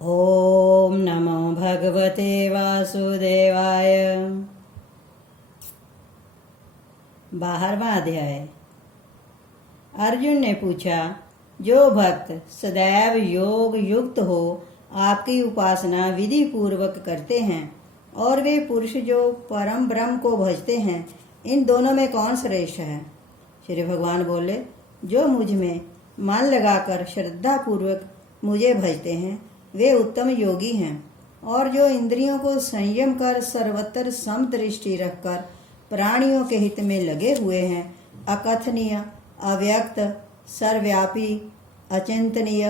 ओम नमो भगवते वासुदेवाय। 12वां अध्याय। अर्जुन ने पूछा, जो भक्त सदैव योग युक्त हो आपकी उपासना विधि पूर्वक करते हैं और वे पुरुष जो परम ब्रह्म को भजते हैं, इन दोनों में कौन श्रेष्ठ है? श्री भगवान बोले, जो मुझ में मन लगाकर श्रद्धा पूर्वक मुझे भजते हैं वे उत्तम योगी हैं, और जो इंद्रियों को संयम कर सर्वत्र समदृष्टि रखकर प्राणियों के हित में लगे हुए हैं, अकथनीय, अव्यक्त, सर्वव्यापी, अचिंतनीय,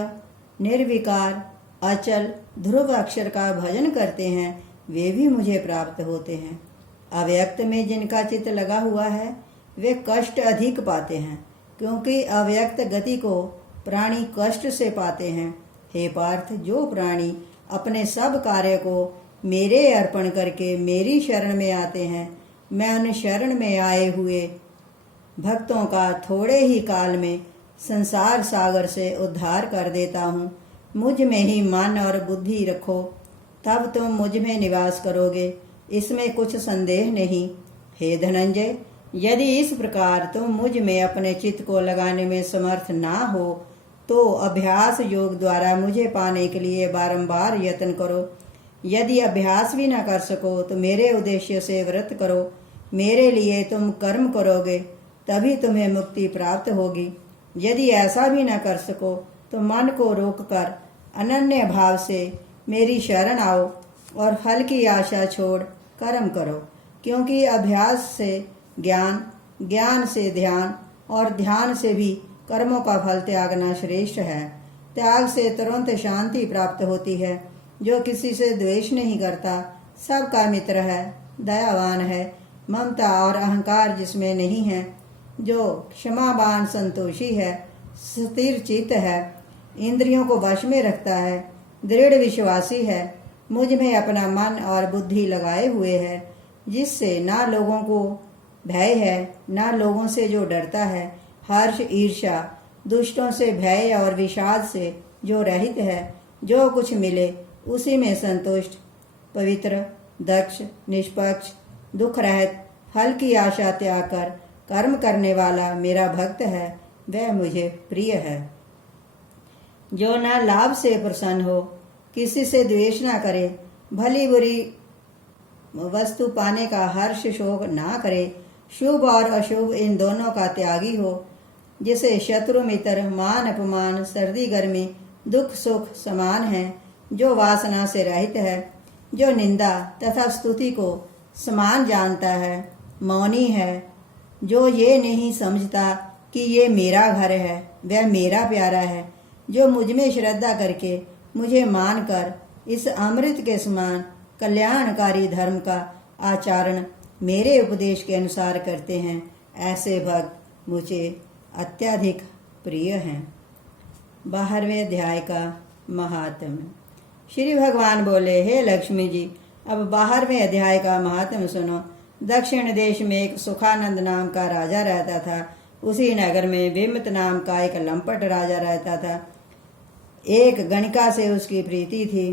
निर्विकार, अचल ध्रुव अक्षर का भजन करते हैं, वे भी मुझे प्राप्त होते हैं। अव्यक्त में जिनका चित्त लगा हुआ है वे कष्ट अधिक पाते हैं, क्योंकि अव्यक्त गति को प्राणी कष्ट से पाते हैं। हे पार्थ, जो प्राणी अपने सब कार्य को मेरे अर्पण करके मेरी शरण में आते हैं, मैं उन शरण में आए हुए भक्तों का थोड़े ही काल में संसार सागर से उद्धार कर देता हूँ। मुझ में ही मन और बुद्धि रखो, तब तुम मुझ में निवास करोगे, इसमें कुछ संदेह नहीं। हे धनंजय, यदि इस प्रकार तुम मुझ में अपने चित्त को लगाने में समर्थ ना हो तो अभ्यास योग द्वारा मुझे पाने के लिए बारंबार यत्न करो। यदि अभ्यास भी न कर सको तो मेरे उद्देश्य से व्रत करो। मेरे लिए तुम कर्म करोगे तभी तुम्हें मुक्ति प्राप्त होगी। यदि ऐसा भी न कर सको तो मन को रोककर अनन्य भाव से मेरी शरण आओ और फल की आशा छोड़ कर्म करो, क्योंकि अभ्यास से ज्ञान, ज्ञान से ध्यान और ध्यान से भी कर्मों का फल त्यागना श्रेष्ठ है। त्याग से तुरंत शांति प्राप्त होती है। जो किसी से द्वेष नहीं करता, सबका मित्र है, दयावान है, ममता और अहंकार जिसमें नहीं है, जो क्षमावान संतोषी है, स्थिर चित्त है, इंद्रियों को वश में रखता है, दृढ़ विश्वासी है, मुझ में अपना मन और बुद्धि लगाए हुए है, जिससे ना लोगों को भय है ना लोगों से जो डरता है, हर्ष, ईर्ष्या, दुष्टों से भय और विषाद से जो रहित है, जो कुछ मिले उसी में संतुष्ट, पवित्र, दक्ष, निष्पक्ष, दुख रहित, फल की आशा त्याग कर कर्म करने वाला मेरा भक्त है, वह मुझे प्रिय है। जो न लाभ से प्रसन्न हो, किसी से द्वेष न करे, भली बुरी वस्तु पाने का हर्ष शोक ना करे, शुभ और अशुभ इन दोनों का त्यागी हो, जिसे शत्रु मित्र, मान अपमान, सर्दी गर्मी, दुख सुख समान है, जो वासना से रहित है, जो निंदा तथा स्तुति को समान जानता है, मौनी है, जो ये नहीं समझता कि ये मेरा घर है, वह मेरा प्यारा है, जो मुझ में श्रद्धा करके मुझे मानकर इस अमृत के समान कल्याणकारी धर्म का आचरण मेरे उपदेश के अनुसार करते हैं, ऐसे भक्त मुझे अत्यधिक प्रिय हैं। 12वें अध्याय का महात्म्य। श्री भगवान बोले, हे लक्ष्मी जी, अब 12वें अध्याय का महात्म्य सुनो। दक्षिण देश में एक सुखानंद नाम का राजा रहता था। उसी नगर में विमत नाम का एक लंपट राजा रहता था। एक गणिका से उसकी प्रीति थी।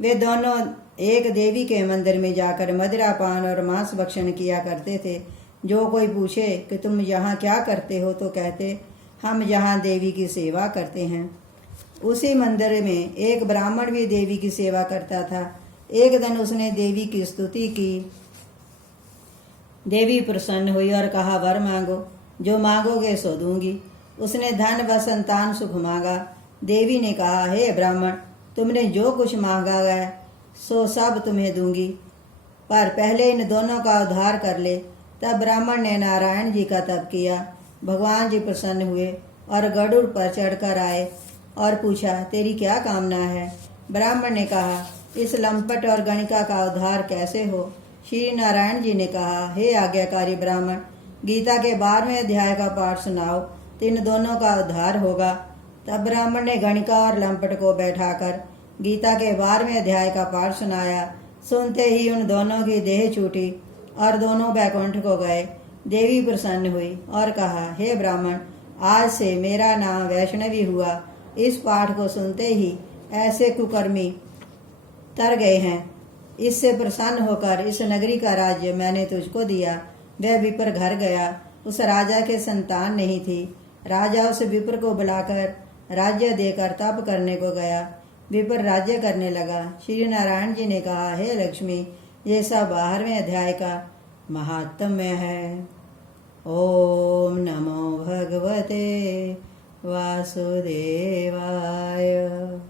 वे दोनों एक देवी के मंदिर में जाकर मदिरा पान और मांस भक्षण किया करते थे। जो कोई पूछे कि तुम यहाँ क्या करते हो तो कहते, हम यहाँ देवी की सेवा करते हैं। उसी मंदिर में एक ब्राह्मण भी देवी की सेवा करता था। एक दिन उसने देवी की स्तुति की। देवी प्रसन्न हुई और कहा, वर मांगो, जो मांगोगे सो दूंगी। उसने धन व संतान सुख मांगा। देवी ने कहा, हे ब्राह्मण, तुमने जो कुछ मांगा है सो सब तुम्हें दूंगी, पर पहले इन दोनों का उद्धार कर ले। तब ब्राह्मण ने नारायण जी का तप किया। भगवान जी प्रसन्न हुए और गरुड़ पर चढ़कर आए और पूछा, तेरी क्या कामना है? ब्राह्मण ने कहा, इस लंपट और गणिका का उद्धार कैसे हो? श्री नारायण जी ने कहा, हे आज्ञाकारी ब्राह्मण, गीता के 12वें अध्याय का पाठ सुनाओ, तो इन दोनों का उद्धार होगा। तब ब्राह्मण ने गणिका और लंपट को बैठाकर गीता के 12वें अध्याय का पाठ सुनाया। सुनते ही उन दोनों की देह छूटी और दोनों बैकुंठ को गए। देवी प्रसन्न हुई और कहा, हे ब्राह्मण, आज से मेरा नाम वैष्णवी हुआ। इस पाठ को सुनते ही ऐसे कुकर्मी तर गए हैं। इससे प्रसन्न होकर इस नगरी का राज्य मैंने तुझको दिया। वह विप्र घर गया। उस राजा के संतान नहीं थी। राजा उस विप्र को बुलाकर राज्य देकर तप करने को गया। विप्र राज्य करने लगा। श्री नारायण जी ने कहा, हे लक्ष्मी, ये सब 12वें अध्याय का महात्म्य है। ओम नमो भगवते वासुदेवाय।